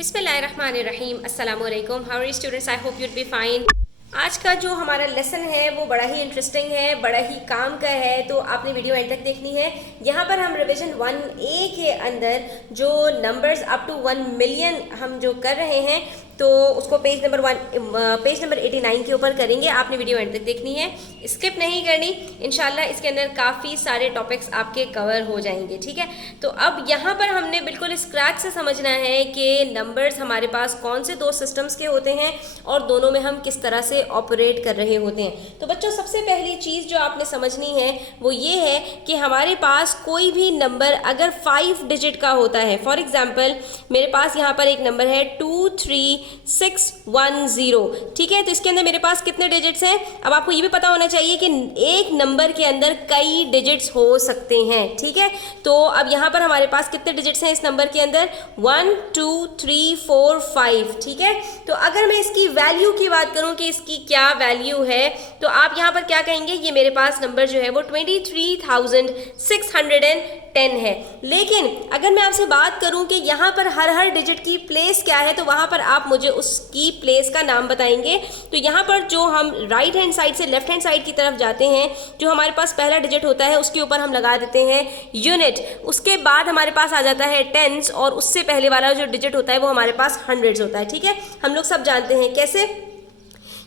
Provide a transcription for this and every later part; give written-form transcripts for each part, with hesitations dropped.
बिस्मिल्लाहिर्रहमानिर्रहीम अस्सलाम वालेकुम। How are you students? I hope you'd be fine. आज का जो हमारा लेसन है वो बड़ा ही इंटरेस्टिंग है, बड़ा ही काम का है, तो आपने वीडियो एंड तक देखनी है। यहाँ पर हम रिवीजन 1A के अंदर जो नंबर्स अप टू 1 मिलियन हम जो कर रहे हैं तो उसको पेज नंबर 89 के ऊपर करेंगे। आपने वीडियो एंड तक देखनी है, स्किप नहीं करनी। इंशाल्लाह इसके अंदर काफ़ी सारे टॉपिक्स आपके कवर हो जाएंगे, ठीक है। तो अब यहाँ पर हमने बिल्कुल स्क्रैच से समझना है कि नंबर्स हमारे पास कौन से दो सिस्टम्स के होते हैं और दोनों में हम किस तरह से ऑपरेट कर रहे होते हैं। तो बच्चों, सबसे पहली चीज़ जो आपने समझनी है वो ये है कि हमारे पास कोई भी नंबर अगर 5 डिजिट का होता है, फॉर एग्जाम्पल मेरे पास यहाँ पर एक नंबर है 23610, ठीक है। तो इसके अंदर मेरे पास कितने डिजिट्स हैं? अब आपको ये भी पता होना चाहिए कि एक नंबर के अंदर कई डिजिट्स हो सकते हैं, ठीक है। तो अब यहाँ पर हमारे पास कितने डिजिट्स हैं इस नंबर के अंदर? 1 2 3 4 5, ठीक है। तो अगर मैं इसकी वैल्यू की बात करूँ कि इसकी क्या वैल्यू है, तो आप यहाँ पर क्या कहेंगे? ये मेरे पास नंबर जो है वो 23,610 है। लेकिन अगर मैं आपसे बात करूं कि यहाँ पर हर डिजिट की प्लेस क्या है, तो वहाँ पर आप मुझे उसकी प्लेस का नाम बताएंगे। तो यहाँ पर जो हम राइट हैंड साइड से लेफ्ट हैंड साइड की तरफ जाते हैं, जो हमारे पास पहला डिजिट होता है उसके ऊपर हम लगा देते हैं यूनिट। उसके बाद हमारे पास आ जाता है टेंस, और उससे पहले वाला जो डिजिट होता है वो हमारे पास हंड्रेड्स होता है, ठीक है। हम लोग सब जानते हैं कैसे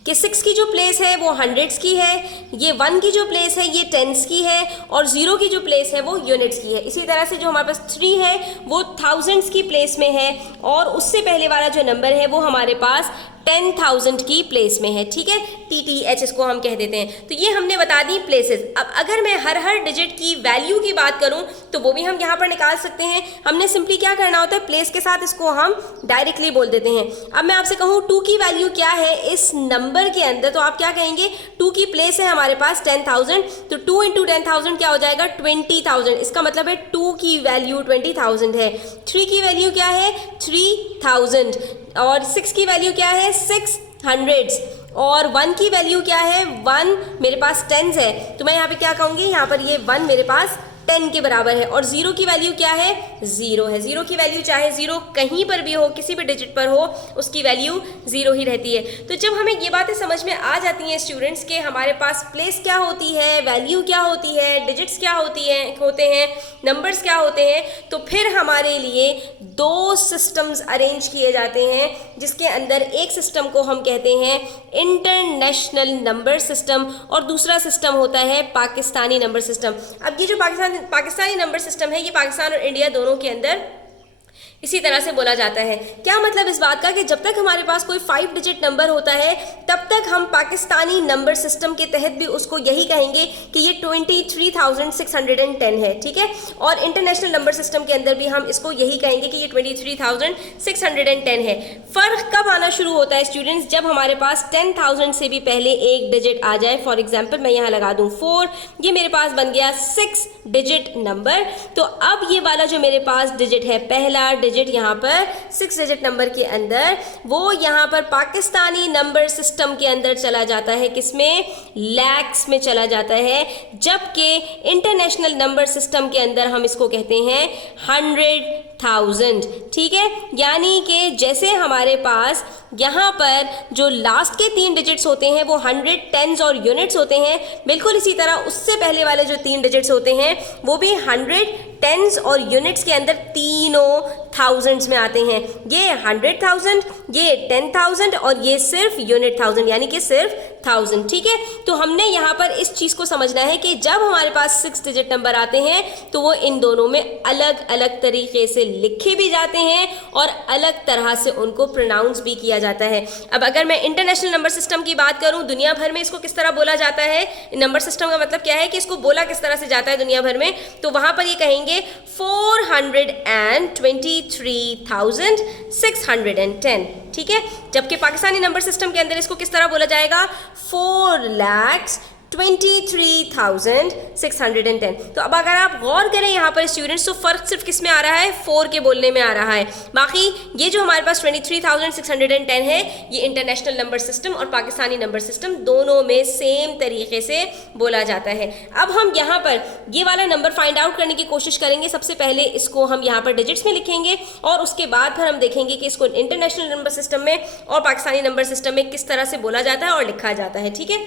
कि 6 की जो प्लेस है वो हंड्रेड्स की है, ये 1 की जो प्लेस है ये टेंस की है, और 0 की जो प्लेस है वो यूनिट्स की है। इसी तरह से जो हमारे पास 3 है वो थाउजेंड्स की प्लेस में है, और उससे पहले वाला जो नंबर है वो हमारे पास 10,000 की प्लेस में है, ठीक है। TTH इसको हम कह देते हैं। तो ये हमने बता दी प्लेसेस। अब अगर मैं हर डिजिट की वैल्यू की बात करूं तो वो भी हम यहाँ पर निकाल सकते हैं। हमने सिंपली क्या करना होता है, प्लेस के साथ इसको हम डायरेक्टली बोल देते हैं। अब मैं आपसे कहूँ 2 की वैल्यू क्या है इस नंबर के अंदर, तो आप क्या कहेंगे? 2 की प्लेस है हमारे पास 10,000, तो 2 × 10,000 क्या हो जाएगा? 20,000। इसका मतलब है 2 की वैल्यू 20,000 है। 3 की वैल्यू क्या है? 3,000। और 6 की वैल्यू क्या है? 600। और 1 की वैल्यू क्या है? 1 मेरे पास टेंस है, तो मैं यहाँ पे क्या कहूँगी? यहाँ पर ये 1 मेरे पास 10 के बराबर है। और 0 की वैल्यू क्या है? 0 है। 0 की वैल्यू चाहे 0 कहीं पर भी हो, किसी भी डिजिट पर हो, उसकी वैल्यू 0 ही रहती है। तो जब हमें ये बातें समझ में आ जाती हैं स्टूडेंट्स के हमारे पास प्लेस क्या होती है, वैल्यू क्या होती है, डिजिट्स क्या होती होते हैं, नंबर्स क्या होते हैं, तो फिर हमारे लिए 2 सिस्टम्स अरेंज किए जाते हैं, जिसके अंदर एक सिस्टम को हम कहते हैं इंटरनेशनल नंबर सिस्टम, और दूसरा सिस्टम होता है पाकिस्तानी नंबर सिस्टम। अब ये जो पाकिस्तानी नंबर सिस्टम है, ये पाकिस्तान और इंडिया दोनों के अंदर इसी तरह से बोला जाता है। क्या मतलब इस बात का कि जब तक हमारे पास कोई 5 डिजिट नंबर होता है तब तक हम पाकिस्तानी नंबर सिस्टम के तहत भी उसको यही कहेंगे कि ये 23,610 है, ठीक है। और इंटरनेशनल नंबर सिस्टम के अंदर भी हम इसको यही कहेंगे कि ये 23,610 है। फ़र्क कब आना शुरू होता है स्टूडेंट्स? जब हमारे पास 10,000 से भी पहले एक डिजिट आ जाए। फॉर एग्जाम्पल मैं यहाँ लगा दूँ 4, ये मेरे पास बन गया 6 डिजिट नंबर। तो अब ये वाला जो मेरे पास डिजिट है, पहला डिजिट यहाँ पर 6 डिजिट नंबर के अंदर, वो यहाँ पर पाकिस्तानी नंबर सिस्टम के अंदर चला जाता है। किसमें? लैक्स में चला जाता है। जबकि इंटरनेशनल नंबर सिस्टम के अंदर हम इसको कहते हैं 100,000, ठीक है। यानी कि जैसे हमारे पास यहाँ पर जो लास्ट के 3 डिजिट्स होते हैं वो 100, टेंस और यूनिट्स होते हैं, बिल्कुल इसी तरह उससे पहले वाले जो 3 डिजिट्स होते हैं वो भी 100, टेंस और यूनिट्स के अंदर तीनों थाउजेंड्स में आते हैं। ये 100,000, ये 10,000 और ये सिर्फ यूनिट 1000, यानी कि सिर्फ 1000, ठीक है। तो हमने यहाँ पर इस चीज़ को समझना है कि जब हमारे पास 6 डिजिट नंबर आते हैं तो वो इन दोनों में अलग अलग तरीके से लिखे भी जाते हैं और अलग तरह से उनको प्रोनाउंस भी किया जाता है। अब अगर मैं इंटरनेशनल नंबर सिस्टम की बात करूँ, दुनिया भर में इसको किस तरह बोला जाता है? नंबर सिस्टम का मतलब क्या है कि इसको बोला किस तरह से जाता है दुनिया भर में, तो वहाँ पर ये कहेंगे 423,610, ठीक है। जबकि पाकिस्तानी नंबर सिस्टम के अंदर इसको किस तरह बोला जाएगा? 4,23,610 23,610। तो अब अगर आप गौर करें यहाँ पर स्टूडेंट्स, तो फर्क सिर्फ किस में आ रहा है, 4 के बोलने में आ रहा है। बाकी ये जो हमारे पास 23,610 है, ये इंटरनेशनल नंबर सिस्टम और पाकिस्तानी नंबर सिस्टम दोनों में सेम तरीके से बोला जाता है। अब हम यहाँ पर ये वाला नंबर फाइंड आउट करने की कोशिश करेंगे। सबसे पहले इसको हम यहाँ पर डिजिट्स में लिखेंगे और उसके बाद फिर हम देखेंगे कि इसको इंटरनेशनल नंबर सिस्टम में और पाकिस्तानी नंबर सिस्टम में किस तरह से बोला जाता है और लिखा जाता है। ठीक है,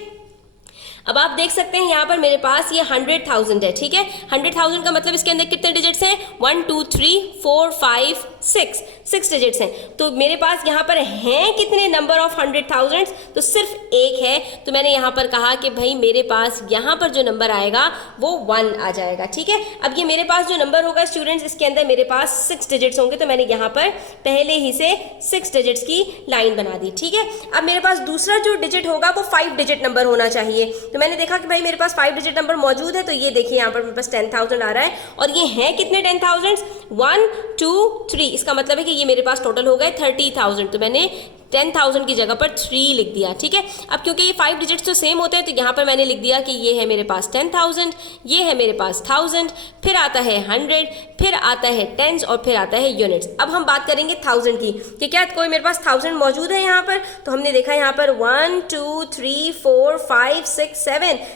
अब आप देख सकते हैं यहाँ पर मेरे पास ये 100,000 है। ठीक है, 100,000 का मतलब इसके अंदर कितने डिजिट्स हैं, 1 2 3 4 5 6 डिजिट्स हैं। तो मेरे पास यहाँ पर हैं कितने नंबर ऑफ 100,000, तो सिर्फ एक है। तो मैंने यहाँ पर कहा कि भाई मेरे पास यहाँ पर जो नंबर आएगा वो 1 आ जाएगा। ठीक है, अब ये मेरे पास जो नंबर होगा स्टूडेंट्स, इसके अंदर मेरे पास 6 डिजिट्स होंगे, तो मैंने यहाँ पर पहले ही से 6 डिजिट्स की लाइन बना दी। ठीक है, अब मेरे पास दूसरा जो डिजिट होगा वो 5 डिजिट नंबर होना चाहिए। तो मैंने देखा कि भाई मेरे पास 5 डिजिट नंबर मौजूद है, तो ये देखिए यहाँ पर मेरे पास 10,000 आ रहा है और ये हैं कितने 10,000, 1 2 3, इसका मतलब है कि ये मेरे पास टोटल हो गए 30,000। तो मैंने 10,000 की जगह पर 3 लिख दिया। ठीक है, अब क्योंकि ये 5 डिजिट्स तो सेम होते हैं, तो यहाँ पर मैंने लिख दिया कि ये है मेरे पास 10,000, ये है मेरे पास 1000, फिर आता है 100, फिर आता है टेंस और फिर आता है यूनिट्स। अब हम बात करेंगे 1000 की कि क्या कोई मेरे पास 1000 मौजूद है यहाँ पर। तो हमने देखा यहाँ पर 1 2 3 4 5 6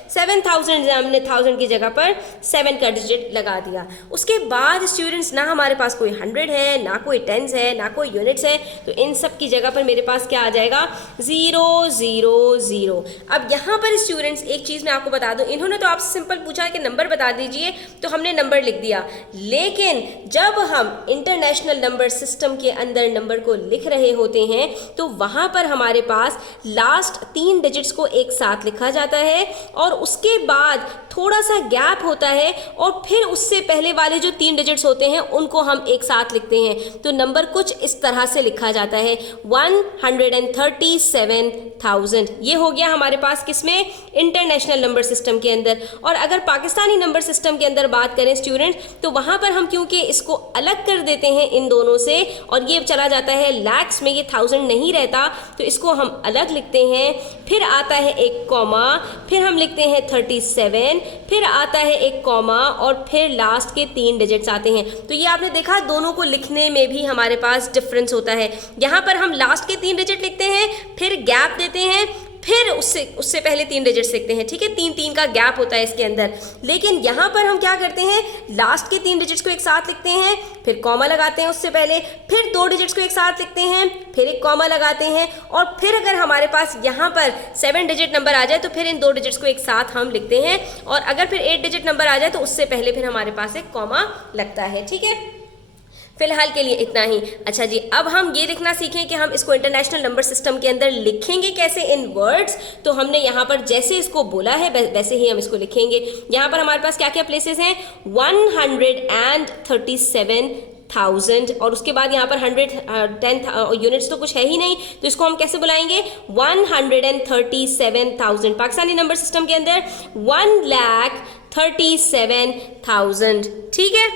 7,000 हमने 1000 की जगह पर 7 का डिजिट लगा दिया। उसके बाद स्टूडेंट्स ना हमारे पास कोई 100 है, ना कोई टेंस है, ना कोई यूनिट्स है, तो इन सब की जगह पर मेरे पास क्या आ जाएगा, 0 0 0। अब यहाँ पर स्टूडेंट्स एक चीज़ मैं आपको बता दूं, इन्होंने तो आपसे सिंपल पूछा कि नंबर बता दीजिए, तो हमने नंबर लिख दिया। लेकिन जब हम इंटरनेशनल नंबर सिस्टम के अंदर नंबर को लिख रहे होते हैं, तो वहाँ पर हमारे पास लास्ट 3 डिजिट्स को एक साथ लिखा जाता है और उसके बाद थोड़ा सा गैप होता है और फिर उससे पहले वाले जो 3 डिजिट्स होते हैं उनको हम एक साथ लिखते हैं। तो नंबर कुछ इस तरह से लिखा जाता है, 137,000। ये हो गया हमारे पास किसमें, इंटरनेशनल नंबर सिस्टम के अंदर। और अगर पाकिस्तानी नंबर सिस्टम के अंदर बात करें स्टूडेंट, तो वहाँ पर हम क्योंकि इसको अलग कर देते हैं इन दोनों से और ये चला जाता है लैक्स में, ये 1000 नहीं रहता, तो इसको हम अलग लिखते हैं। फिर आता है एक कॉमा, फिर हम लिखते हैं 37, फिर आता है एक कॉमा और फिर लास्ट के 3 डिजिट्स आते हैं। तो ये आपने देखा दोनों को लिखने में भी हमारे पास डिफरेंस होता है। यहाँ पर हम लास्ट के 3 डिजिट लिखते हैं, फिर गैप देते हैं, फिर उससे पहले 3 डिजिट्स लिखते हैं। ठीक है, 3 का गैप होता है इसके अंदर। लेकिन यहाँ पर हम क्या करते हैं, लास्ट के 3 डिजिट्स को एक साथ लिखते हैं, फिर कॉमा लगाते हैं उससे पहले, फिर 2 डिजिट्स को एक साथ लिखते हैं, फिर एक कॉमा लगाते हैं और फिर अगर हमारे पास यहाँ पर 7 डिजिट नंबर आ जाए तो फिर इन 2 डिजिट्स को एक साथ हम लिखते हैं और अगर फिर 8 डिजिट नंबर आ जाए तो उससे पहले फिर हमारे पास एक कॉमा लगता है। ठीक है, फिलहाल के लिए इतना ही। अच्छा जी, अब हम ये लिखना सीखें कि हम इसको इंटरनेशनल नंबर सिस्टम के अंदर लिखेंगे कैसे इन वर्ड्स। तो हमने यहाँ पर जैसे इसको बोला है वैसे ही हम इसको लिखेंगे। यहाँ पर हमारे पास क्या क्या प्लेसेस हैं, 137,000 और उसके बाद यहाँ पर 110 यूनिट्स तो कुछ है ही नहीं, तो इसको हम कैसे बुलाएंगे, 137,000। पाकिस्तानी नंबर सिस्टम के अंदर 1,37,000। ठीक है,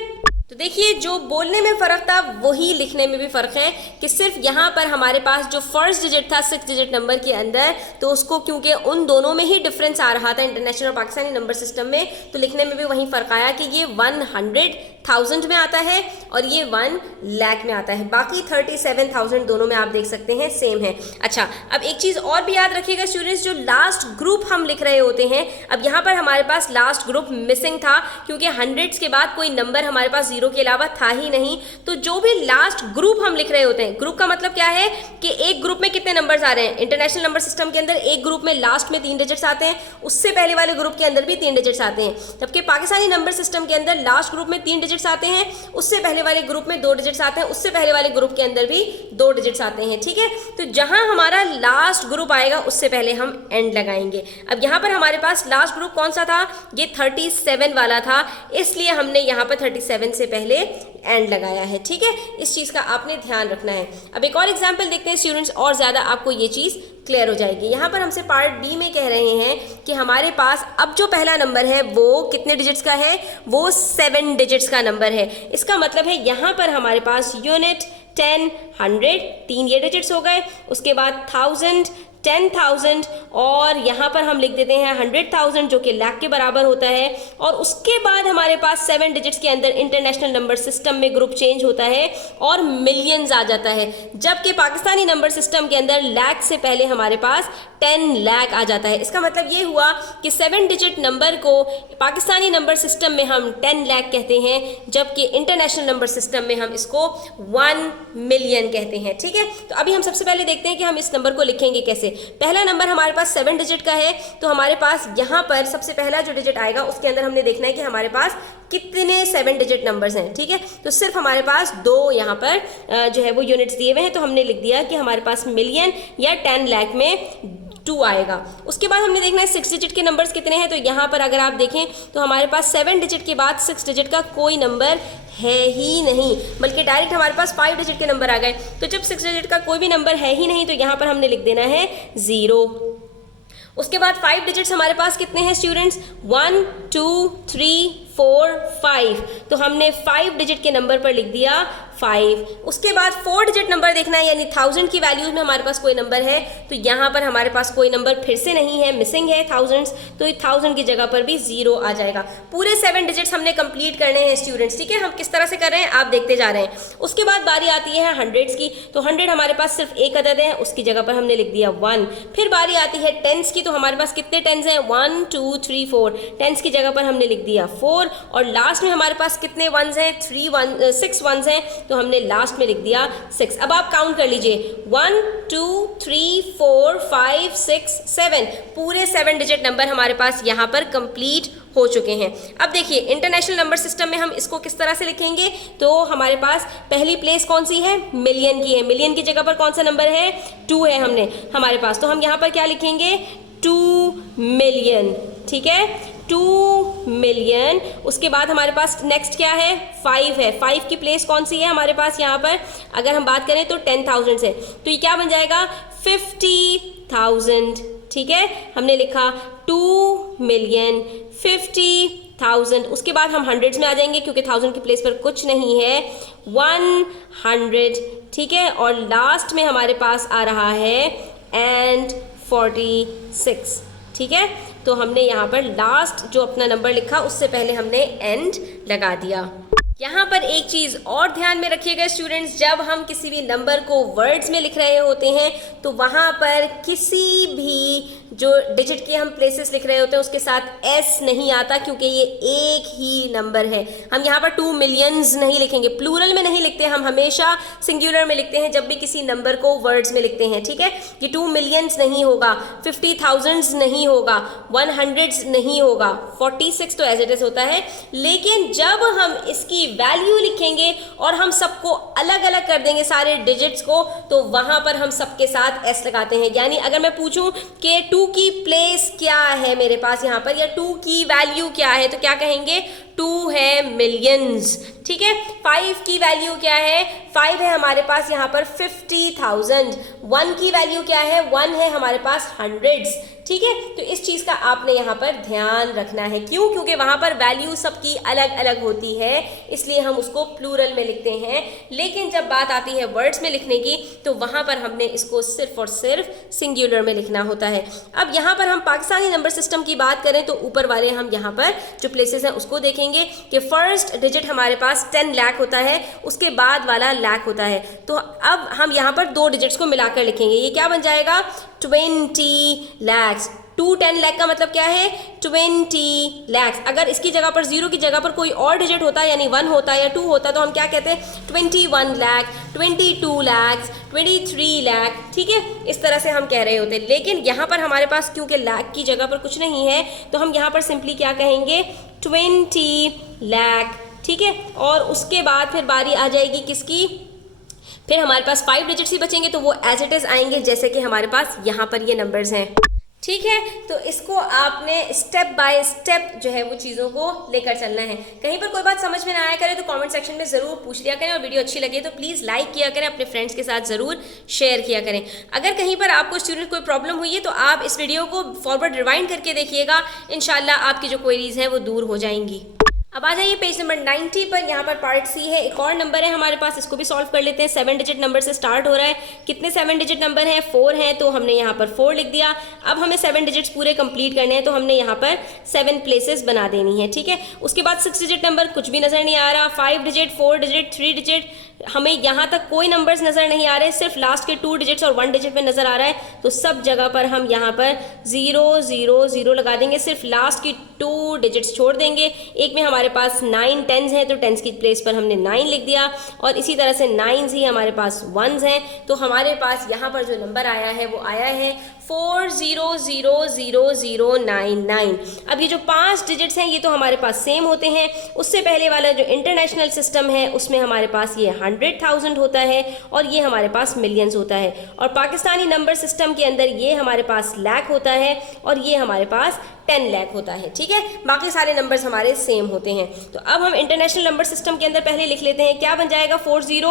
तो देखिए जो बोलने में फ़र्क था वही लिखने में भी फ़र्क है कि सिर्फ यहाँ पर हमारे पास जो फर्स्ट डिजिट था 6 डिजिट नंबर के अंदर, तो उसको क्योंकि उन दोनों में ही डिफरेंस आ रहा था इंटरनेशनल और पाकिस्तानी नंबर सिस्टम में, तो लिखने में भी वही फ़र्क आया कि ये 100,000 में आता है और ये 1 लाख में आता है। बाकी 37,000 दोनों में आप देख सकते हैं सेम है। अच्छा, अब एक चीज़ और भी याद रखिएगा स्टूडेंट्स, जो लास्ट ग्रुप हम लिख रहे होते हैं, अब यहाँ पर हमारे पास लास्ट ग्रुप मिसिंग था क्योंकि 100 के बाद कोई नंबर हमारे पास 0 के अलावा था ही नहीं। तो जो भी लास्ट ग्रुप हम लिख रहे होते हैं, ग्रुप का मतलब क्या है कि एक ग्रुप में कितने नंबर्स आ रहे हैं। इंटरनेशनल नंबर सिस्टम के अंदर एक ग्रुप में लास्ट में 3 डिजिट्स आते हैं, उससे पहले वाले ग्रुप के अंदर भी 3 डिजिट्स आते हैं। जबकि पाकिस्तानी नंबर सिस्टम के अंदर लास्ट ग्रुप में 3 डिजिट्स आते हैं, उससे पहले वाले ग्रुप में 2 डिजिट्स आते हैं, उससे पहले वाले ग्रुप के अंदर भी 2 डिजिट्स आते हैं। ठीक है, तो जहां हमारा लास्ट ग्रुप आएगा उससे पहले हम एंड लगाएंगे। अब यहाँ पर हमारे पास लास्ट ग्रुप कौन सा था, ये 37 वाला था, इसलिए हमने यहाँ पर 37 से पहले एंड लगाया है। ठीक है, इस चीज़ का आपने ध्यान रखना है। अब एक और एग्जाम्पल देखते हैं स्टूडेंट्स, और ज़्यादा आपको ये चीज़ क्लियर हो जाएगी। यहाँ पर हमसे पार्ट डी में कह रहे हैं कि हमारे पास अब जो पहला नंबर है वो कितने डिजिट्स का है, वो 7 डिजिट्स का नंबर है। इसका मतलब है यहाँ पर हमारे पास यूनिट 10 100 3 ये डिजिट्स हो गए, उसके बाद 1000 10,000 और यहाँ पर हम लिख देते हैं 100,000 जो कि लाख के बराबर होता है। और उसके बाद हमारे पास 7 डिजिट्स के अंदर इंटरनेशनल नंबर सिस्टम में ग्रुप चेंज होता है और मिलियंस आ जाता है, जबकि पाकिस्तानी नंबर सिस्टम के अंदर लाख से पहले हमारे पास 10 लाख आ जाता है। इसका मतलब ये हुआ कि 7 डिजिट नंबर को पाकिस्तानी नंबर सिस्टम में हम 10 लाख कहते हैं, जबकि इंटरनेशनल नंबर सिस्टम में हम इसको 1 मिलियन कहते हैं। ठीक है, तो अभी हम सबसे पहले देखते हैं कि हम इस नंबर को लिखेंगे कैसे। पहला नंबर हमारे पास 7 डिजिट का है, तो हमारे पास यहाँ पर सबसे पहला जो डिजिट आएगा उसके अंदर हमने देखना है कि हमारे पास कितने 7 डिजिट नंबर्स हैं। ठीक है, तो सिर्फ हमारे पास 2 यहाँ पर जो है वो यूनिट्स दिए हुए हैं, तो हमने लिख दिया कि हमारे पास मिलियन या 10 लाख में 2 आएगा। उसके बाद हमने देखना है 6 डिजिट के नंबर्स कितने हैं, तो यहाँ पर अगर आप देखें तो हमारे पास 7 डिजिट के बाद 6 डिजिट का कोई नंबर है ही नहीं, बल्कि डायरेक्ट हमारे पास 5 डिजिट के नंबर आ गए। तो जब 6 डिजिट का कोई भी नंबर है ही नहीं तो यहाँ पर हमने लिख देना है 0। उसके बाद 5 डिजिट्स हमारे पास कितने हैं स्टूडेंट्स, 1 2 3 4 5, तो हमने 5 डिजिट के नंबर पर लिख दिया 5। उसके बाद 4 डिजिट नंबर देखना है, यानी 1000 की वैल्यूज में हमारे पास कोई नंबर है, तो यहाँ पर हमारे पास कोई नंबर फिर से नहीं है, मिसिंग है थाउजेंड्स, तो 1000 की जगह पर भी 0 आ जाएगा। पूरे 7 डिजिट्स हमने कंप्लीट करने हैं स्टूडेंट्स। ठीक है, हम किस तरह से कर रहे हैं आप देखते जा रहे हैं। उसके बाद बारी आती है हंड्रेड्स की, तो 100 हमारे पास सिर्फ एक अदद है, उसकी जगह पर हमने लिख दिया 1। फिर बारी आती है टेंस की, तो हमारे पास कितने टेंस हैं, 1 2 3 4, टेंस की जगह पर हमने लिख दिया 4। और लास्ट में हमारे पास कितने वंस हैं, 6 वंस हैं, तो हमने लास्ट में लिख दिया 6। अब आप काउंट कर लीजिए, 1 2 3 4 5 6 7, पूरे 7 डिजिट नंबर हमारे पास यहाँ पर कंप्लीट हो चुके हैं। अब देखिए इंटरनेशनल नंबर सिस्टम में हम इसको किस तरह से लिखेंगे, तो हमारे पास पहली प्लेस कौन सी है, मिलियन की है। मिलियन की जगह पर कौन सा नंबर है, 2 है हमने हमारे पास, तो हम यहाँ पर क्या लिखेंगे, 2 मिलियन। ठीक है, 2 मिलियन। उसके बाद हमारे पास नेक्स्ट क्या है, 5 है। 5 की प्लेस कौन सी है हमारे पास यहाँ पर, अगर हम बात करें तो 10,000 से, तो ये क्या बन जाएगा, 50,000। ठीक है, हमने लिखा 2 मिलियन 50,000। उसके बाद हम हंड्रेड्स में आ जाएंगे क्योंकि 1000 की प्लेस पर कुछ नहीं है, 100। ठीक है, और लास्ट में हमारे पास आ रहा है and 46। ठीक है, तो हमने यहाँ पर लास्ट जो अपना नंबर लिखा उससे पहले हमने एंड लगा दिया। यहाँ पर एक चीज़ और ध्यान में रखिएगा स्टूडेंट्स, जब हम किसी भी नंबर को वर्ड्स में लिख रहे होते हैं तो वहाँ पर किसी भी जो डिजिट के हम प्लेसेस लिख रहे होते हैं उसके साथ एस नहीं आता, क्योंकि ये एक ही नंबर है। हम यहाँ पर 2 मिलियंस नहीं लिखेंगे, प्लूरल में नहीं लिखते, हम हमेशा सिंगुलर में लिखते हैं जब भी किसी नंबर को वर्ड्स में लिखते हैं। ठीक है, ये 2 मिलियंस नहीं होगा, 50,000 नहीं होगा, 100s नहीं होगा, 46 तो एज इट इज होता है। लेकिन जब हम इसकी वैल्यू लिखेंगे और हम सबको अलग अलग कर देंगे सारे डिजिट्स को, तो वहां पर हम सबके साथ एस लगाते हैं। यानी अगर मैं पूछूं कि 2 की प्लेस क्या है मेरे पास यहाँ पर, या 2 की वैल्यू क्या है, तो क्या कहेंगे, 2 है मिलियंस। ठीक है, 5 की वैल्यू क्या है, 5 है हमारे पास यहाँ पर 50,000। 1 की वैल्यू क्या है, 1 है हमारे पास हंड्रेड्स। ठीक है, तो इस चीज़ का आपने यहाँ पर ध्यान रखना है। क्यों, क्योंकि वहाँ पर वैल्यू सबकी अलग अलग होती है, इसलिए हम उसको प्लूरल में लिखते हैं। लेकिन जब बात आती है वर्ड्स में लिखने की तो वहाँ पर हमने इसको सिर्फ और सिर्फ सिंगुलर में लिखना होता है। अब यहाँ पर हम पाकिस्तानी नंबर सिस्टम की बात करें तो ऊपर वाले हम यहाँ पर जो प्लेसेस हैं उसको देखेंगे कि फर्स्ट डिजिट हमारे पास 10 लाख होता है, उसके बाद वाला लाख होता है। तो अब हम यहाँ पर 2 डिजिट्स को मिलाकर लिखेंगे, ये क्या बन जाएगा, 20 lakhs। 2 10 लाख का मतलब क्या है, 20 lakhs। अगर इसकी जगह पर 0 की जगह पर कोई और डिजिट होता है, यानी 1 होता या 2 होता, तो हम क्या कहते हैं, 21 लाख, 22 lakhs, 23 लाख। ठीक है, इस तरह से हम कह रहे होते हैं। लेकिन यहाँ पर हमारे पास क्योंकि लाख की जगह पर कुछ नहीं है, तो हम यहाँ पर सिंपली क्या कहेंगे, 20 लाख। ठीक है, और उसके बाद फिर बारी आ जाएगी किसकी, फिर हमारे पास 5 डिजिट्स ही बचेंगे, तो वो एज इट इज आएंगे जैसे कि हमारे पास यहाँ पर ये नंबर्स हैं। ठीक है, तो इसको आपने स्टेप बाय स्टेप जो है वो चीज़ों को लेकर चलना है। कहीं पर कोई बात समझ में ना आया करे तो कमेंट सेक्शन में ज़रूर पूछ लिया करें, और वीडियो अच्छी लगे तो प्लीज़ लाइक किया करें, अपने फ्रेंड्स के साथ ज़रूर शेयर किया करें। अगर कहीं पर आपको स्टूडेंट कोई प्रॉब्लम हुई है तो आप इस वीडियो को फॉरवर्ड रिवाइंड करके देखिएगा, इंशाल्लाह आपकी जो क्वेरीज हैं वो दूर हो जाएंगी। अब आ जाइए पेज नंबर 90 पर। यहाँ पर पार्ट सी है, एक और नंबर है हमारे पास, इसको भी सॉल्व कर लेते हैं। 7 डिजिट नंबर से स्टार्ट हो रहा है। कितने 7 डिजिट नंबर हैं? 4 हैं, तो हमने यहाँ पर 4 लिख दिया। अब हमें 7 डिजिट्स पूरे कंप्लीट करने हैं, तो हमने यहाँ पर 7 प्लेसेस बना देनी है, ठीक है। उसके बाद 6 डिजिट नंबर कुछ भी नजर नहीं आ रहा। 5 डिजिट, 4 डिजिट, 3 डिजिट, हमें यहाँ तक कोई नंबर्स नजर नहीं आ रहे, सिर्फ लास्ट के 2 डिजिट्स और 1 डिजिट में नजर आ रहा है। तो सब जगह पर हम यहाँ पर 0 0 0 लगा देंगे, सिर्फ लास्ट की 2 डिजिट्स छोड़ देंगे। एक में हमारे पास 9 टेंस हैं, तो टेंस की प्लेस पर हमने 9 लिख दिया, और इसी तरह से 9 ही हमारे पास 1s हैं। तो हमारे पास यहाँ पर जो नंबर आया है वो आया है 40000099। अब ये जो 5 डिजिट्स हैं ये तो हमारे पास सेम होते हैं। उससे पहले वाला जो इंटरनेशनल सिस्टम है उसमें हमारे पास ये 100,000 होता है और ये हमारे पास मिलियंस होता है, और पाकिस्तानी नंबर सिस्टम के अंदर ये हमारे पास लाख होता है और ये हमारे पास 10 लाख होता है, ठीक है। बाकी सारे नंबर्स हमारे सेम होते हैं। तो अब हम इंटरनेशनल नंबर सिस्टम के अंदर पहले लिख लेते हैं, क्या बन जाएगा? 40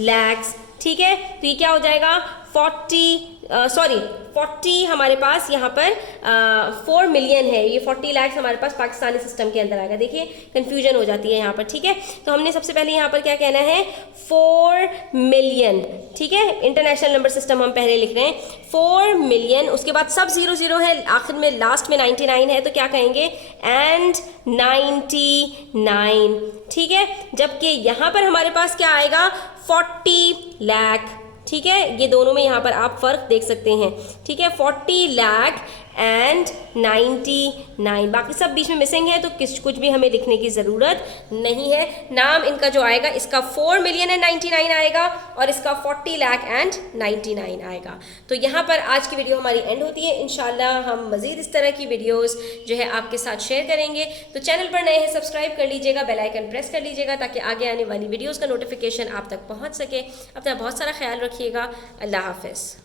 lakhs, ठीक है। तो ये क्या हो जाएगा? 40 हमारे पास यहाँ पर 4 मिलियन है, ये 40 लाख हमारे पास पाकिस्तानी सिस्टम के अंदर आएगा। देखिए कंफ्यूजन हो जाती है यहाँ पर, ठीक है। तो हमने सबसे पहले यहाँ पर क्या कहना है? 4 मिलियन, ठीक है। इंटरनेशनल नंबर सिस्टम हम पहले लिख रहे हैं 4 मिलियन। उसके बाद सब 0 0 है, आखिर में लास्ट में 99 है, तो क्या कहेंगे? एंड 99, ठीक है। जबकि यहाँ पर हमारे पास क्या आएगा? 40 लाख, ठीक है। ये दोनों में यहाँ पर आप फर्क देख सकते हैं, ठीक है। 40 लाख एंड 99, बाकी सब बीच में मिसिंग है, तो कुछ भी हमें लिखने की ज़रूरत नहीं है। नाम इनका जो आएगा, इसका 4 मिलियन एंड 99 आएगा और इसका 40 लाख एंड 99 आएगा। तो यहाँ पर आज की वीडियो हमारी एंड होती है। इंशाल्लाह हम मज़ीद इस तरह की वीडियोस जो है आपके साथ शेयर करेंगे। तो चैनल पर नए हैं, सब्सक्राइब कर लीजिएगा, बेल आइकन प्रेस कर लीजिएगा ताकि आगे आने वाली वीडियोज़ का नोटिफिकेशन आप तक पहुँच सके। अपना बहुत सारा ख्याल रखिएगा। अल्लाह हाफ़िज़।